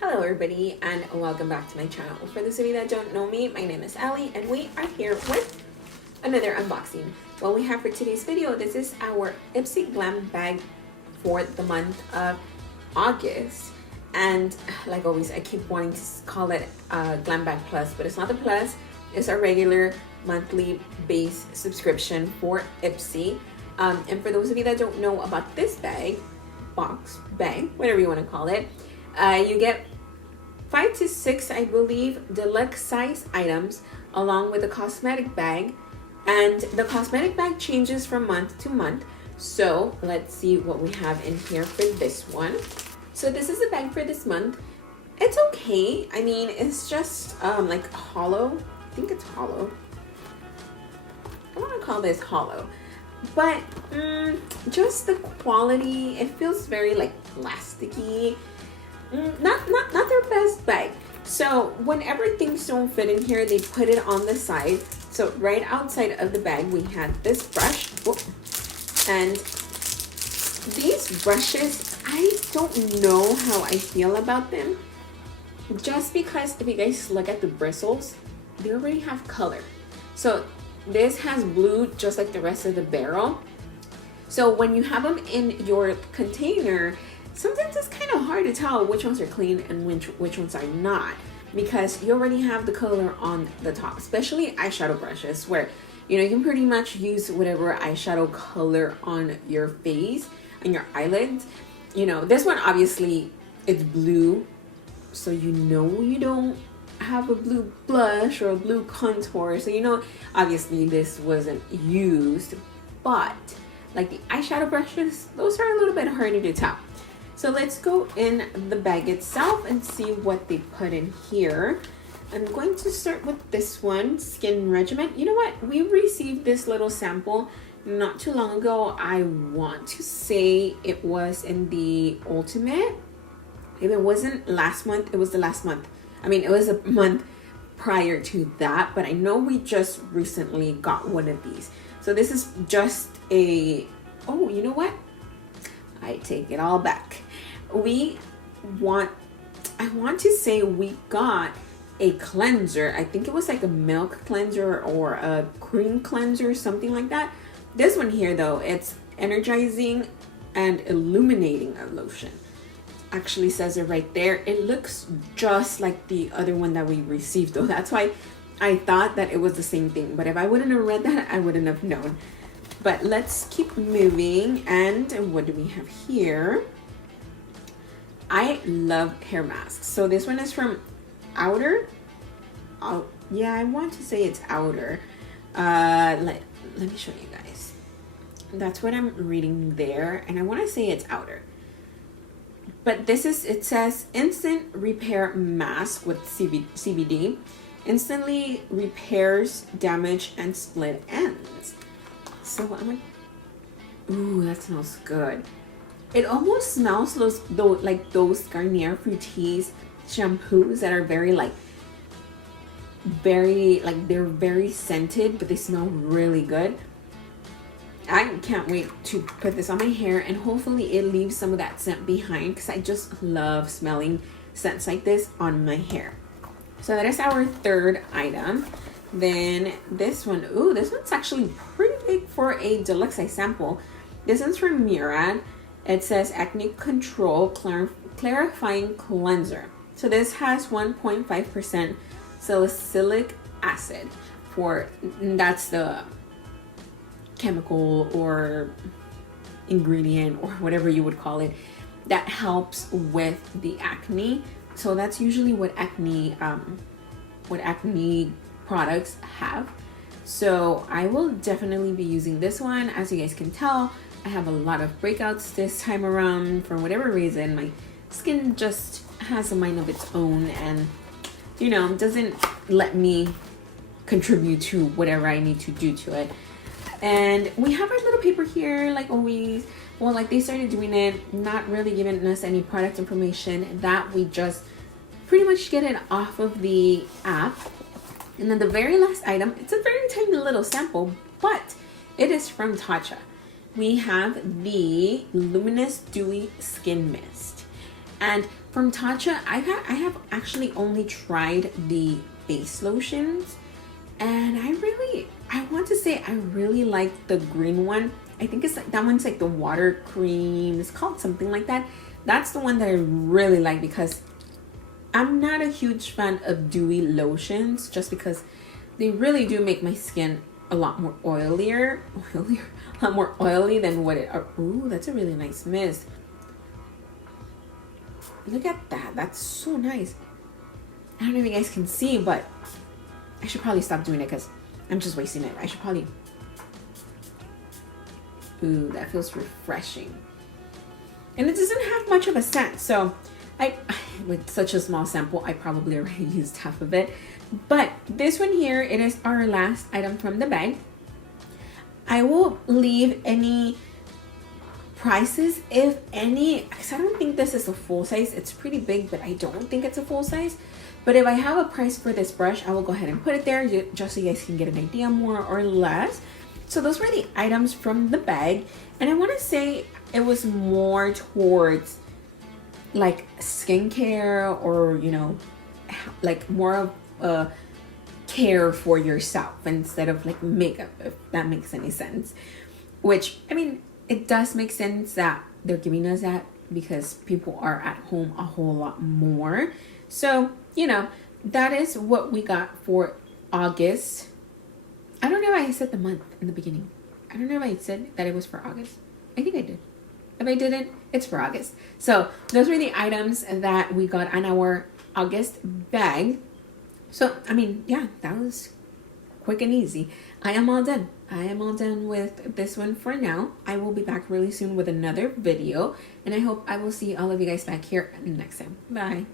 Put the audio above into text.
Hello everybody and welcome back to my channel. For those of you that don't know me, my name is Ali and we are here with another unboxing. What we have for today's video, this is our Ipsy Glam bag for the month of August. And like always, I keep wanting to call it Glam Bag Plus, but it's not the plus, it's our regular monthly base subscription for Ipsy. And for those of you that don't know about this bag, bag, whatever you want to call it, you get 5 to 6, I believe, deluxe size items along with a cosmetic bag, and the cosmetic bag changes from month to month. So let's see what we have in here for this one. So this is the bag for this month. It's okay. I mean, it's just like hollow. I think it's hollow. I want to call this hollow, but just the quality, it feels very like plasticky. Not their best bag. So whenever things don't fit in here, they put it on the side. So right outside of the bag, we had this brush. And these brushes, I don't know how I feel about them. Just because if you guys look at the bristles, they already have color. So this has blue just like the rest of the barrel. So when you have them in your container, sometimes it's kind of hard to tell which ones are clean and which ones are not, because you already have the color on the top, especially eyeshadow brushes, where you can pretty much use whatever eyeshadow color on your face and your eyelids. This one obviously it's blue, so you don't have a blue blush or a blue contour, so obviously this wasn't used. But like the eyeshadow brushes, those are a little bit harder to tell. So let's go in the bag itself and see what they put in here. I'm going to start with this one, Skin Regimen. You know what? We received this little sample not too long ago. I want to say it was in the Ultimate. If it wasn't last month, it was the last month. I mean, it was a month prior to that, but I know we just recently got one of these. So this is just a, oh, you know what? I take it all back. I want to say we got a cleanser. I think it was like a milk cleanser or a cream cleanser, something like that. This one here though, it's energizing and illuminating a lotion. Actually says it right there. It looks just like the other one that we received though. That's why I thought that it was the same thing. But if I wouldn't have read that, I wouldn't have known. But let's keep moving. And what do we have here? I love hair masks. So this one is from Outer. Oh, yeah, I want to say it's Outer. Let me show you guys. That's what I'm reading there. And I want to say it's Outer. But it says Instant Repair Mask with CBD. Instantly repairs damage and split ends. So I'm like, ooh, that smells good. It almost smells like those Garnier Fructis shampoos that are they're very scented, but they smell really good. I can't wait to put this on my hair, and hopefully it leaves some of that scent behind, because I just love smelling scents like this on my hair. So that is our third item. Then this one, ooh, this one's actually pretty big for a deluxe size sample. This one's from Murad. It says Acne Control Clarifying Cleanser. So this has 1.5% salicylic acid that's the chemical or ingredient or whatever you would call it that helps with the acne. So that's usually what acne products have. So I will definitely be using this one. As you guys can tell, I have a lot of breakouts this time around. For whatever reason, my skin just has a mind of its own and doesn't let me contribute to whatever I need to do to it. And we have our little paper here, like always. Well, like they started doing it, not really giving us any product information, that we just pretty much get it off of the app. And then the very last item, it's a very tiny little sample, but it is from Tatcha. We have the Luminous Dewy Skin Mist. And from Tatcha, I have actually only tried the base lotions, and I want to say I really like the green one. I think it's like that one's like the water cream. It's called something like that. That's the one that I really like because I'm not a huge fan of dewy lotions just because they really do make my skin a lot more oilier, a lot more oily than what it. Ooh, that's a really nice mist. Look at that. That's so nice. I don't know if you guys can see, but I should probably stop doing it because I'm just wasting it. I should probably. Ooh, that feels refreshing. And it doesn't have much of a scent. So with such a small sample, I probably already used half of it. But this one here, it is our last item from the bag. I will leave any prices, if any, because I don't think this is a full size. It's pretty big, but I don't think it's a full size. But if I have a price for this brush, I will go ahead and put it there just so you guys can get an idea more or less. So those were the items from the bag. And I want to say it was more towards like skincare or, you know, like more of a care for yourself instead of like makeup, if that makes any sense. Which, I mean, it does make sense that they're giving us that because people are at home a whole lot more. So, you know, that is what we got for August. I don't know why I said the month in the beginning. I don't know if I said that it was for August. I think I did. If I didn't, it's for August. So those were the items that we got on our August bag. So, I mean, yeah, that was quick and easy. I am all done. I am all done with this one for now. I will be back really soon with another video. And I hope I will see all of you guys back here next time. Bye.